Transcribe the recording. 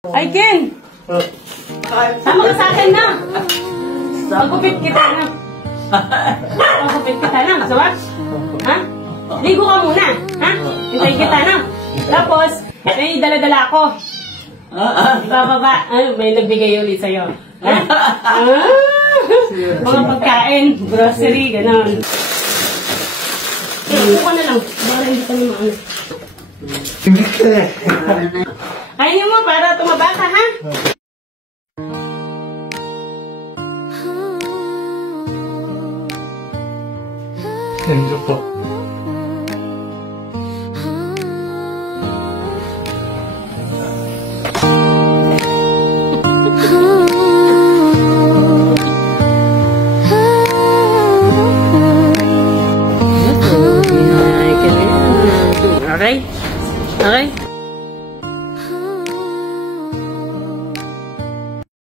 Ay, Ken! Sama ka sa akin na! Magupit kita na! Magupit kita na, masama? Ha? Ligo ka muna, ha? Hintayin kita na! Tapos, may dala-dala ako. Ibababa. May nagbigay ulit sa'yo. Ha? Mga pagkain, grocery, gano'n. Ito ka na lang. Baka hindi ka naman ano. Hindi ka na. Kainin mo para tumaba ka, ha? Hindi po. Okay? Okay?